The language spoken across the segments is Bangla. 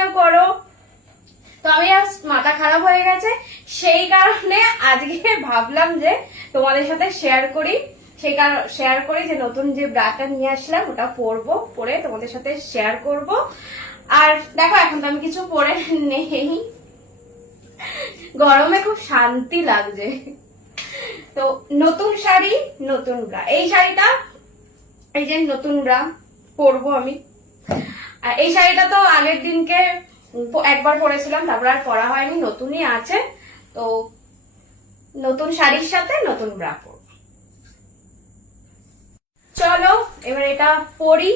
ভিডিও করো। তো আমি আজ মাথা খারাপ হয়ে গেছে। সেই কারণে আজকে ভাবলাম যে তোমাদের সাথে শেয়ার করি। সেই কারণ শেয়ার করি যে নতুন যে ব্রাটা নিয়ে আসলাম, ওটা পরবো, পরে তোমাদের সাথে শেয়ার করব। আর দেখো, এখন তো আমি কিছু পরে নেই। গরমে খুব শান্তি লাগছে। তো নতুন শাড়ি, নতুন ব্রা। এই শাড়িটা, এই যে নতুন ব্রা পরবো আমি। এই শাড়িটা তো আগের দিনকে একবার পরেছিলাম, তারপর আর পরা হয়নি, নতুনই আছে। তো নতুন শাড়ির সাথে নতুন ব্রা পরব। চলো, এবার এটা পরি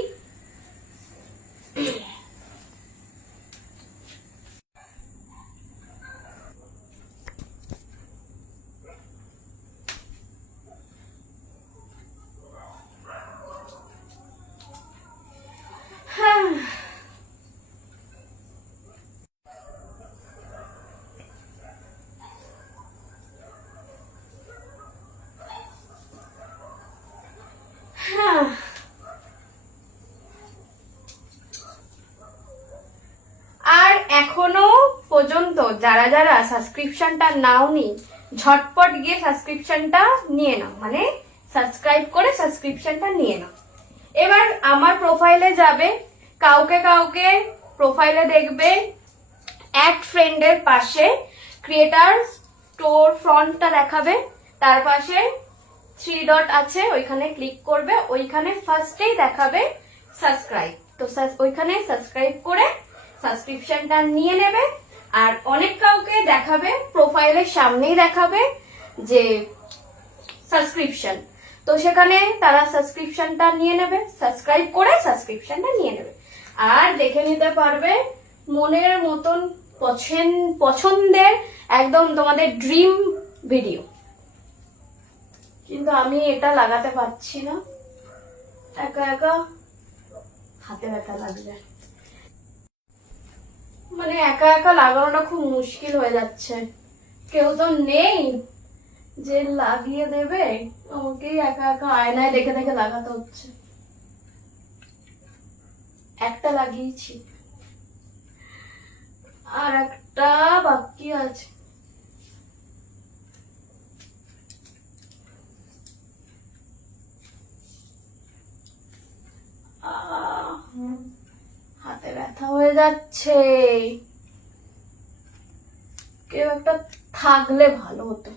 হ্যাঁ হ্যাঁ আর এখনও পর্যন্ত যারা যারা সাবস্ক্রিপশনটা নাও নাওনি, ঝটপট গিয়ে সাবস্ক্রিপশনটা নিয়ে নাও। মানে সাবস্ক্রাইব করে সাবস্ক্রিপশনটা নিয়ে নাও। এবার আমার প্রোফাইলে যাবে, কাউকে কাউকে প্রোফাইলে দেখবে অ্যাড ফ্রেন্ডের পাশে ক্রিয়েটার স্টোর ফ্রন্টটা দেখাবে, তার পাশে থ্রি ডট আছে, ওইখানে ক্লিক করবে, ওইখানে ফার্স্টেই দেখাবে সাবস্ক্রাইব তো ওইখানে সাবস্ক্রাইব করে সাবস্ক্রিপশনটা নিয়ে নেবে আর অনেক কাউকে দেখাবে প্রোফাইলের সামনেই দেখাবে যে সাবস্ক্রিপশন। তো সেখানে তারা সাবস্ক্রিপশনটা নিয়ে নেবে সাবস্ক্রাইব করে সাবস্ক্রিপশনটা নিয়ে নেবে। আর দেখে নিতে পারবে, মনের মতন পছন্দ পছন্দের একদম তোমাদের ড্রিম ভিডিও কিন্তু আমি এটা লাগাতে পারছি না। একা একা হাতে ব্যথা লাগছে। মানে একা একা লাগানোটা খুব মুশকিল হয়ে যাচ্ছে। কেউ তো নেই যে লাগিয়ে দেবে। আমাকেই একা একা আয়নায় দেখে দেখে লাগাতে হচ্ছে। একটা লাগিয়েছি। আর একটা বাকি আছে আহ, হাতে ব্যথা হয়ে যাচ্ছে। কেউ একটা থাকলে ভালো হতো।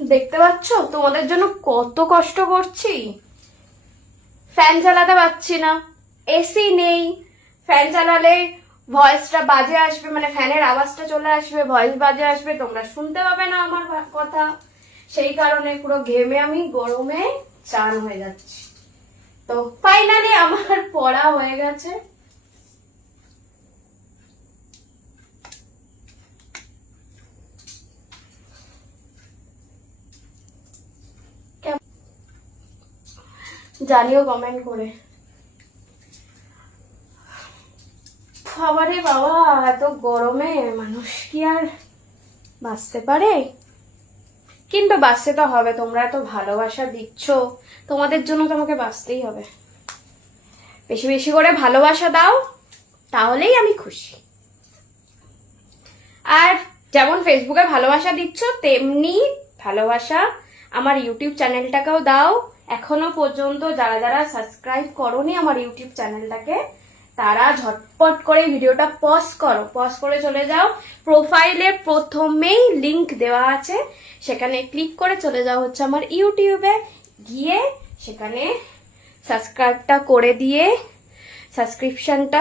দেখতে পাচ্ছ? তোমাদের জন্য কত কষ্ট করছি। ফ্যান চালাতে পারছি না। এসি নেই। ফ্যান চালালে ভয়েসটা বাজে আসবে মানে ফ্যানের আওয়াজটা চলে আসবে ভয়েস বাজে আসবে, তোমরা শুনতে পাবে না আমার কথা। সেই কারণে পুরো ঘেমে আমি গরমে চান হয়ে যাচ্ছি। তো ফাইনালি আমার পড়া হয়ে গেছে। জানিও কমেন্ট করে। খাবারে বাবা, এত গরমে মানুষ কি আর বাঁচতে পারে? কিন্তু বাঁচতে তো হবে, তোমরা এত ভালোবাসা দিচ্ছ, তোমাদের জন্য তোমাকে বাঁচতেই হবে। বেশি বেশি করে ভালোবাসা দাও, তাহলেই আমি খুশি। আর যেমন ফেসবুকে ভালোবাসা দিচ্ছ, তেমনি ভালোবাসা আমার ইউটিউব চ্যানেলটাকেও দাও। এখনও পর্যন্ত যারা যারা সাবস্ক্রাইব করনি আমার ইউটিউব চ্যানেলটাকে তারা ঝটপট করে ভিডিওটা পজ করো। পজ করে চলে যাও। প্রোফাইলে প্রথমেই লিংক দেওয়া আছে। সেখানে ক্লিক করে চলে যাও হচ্ছে আমার ইউটিউবে গিয়ে সেখানে সাবস্ক্রাইবটা করে দিয়ে সাবস্ক্রিপশনটা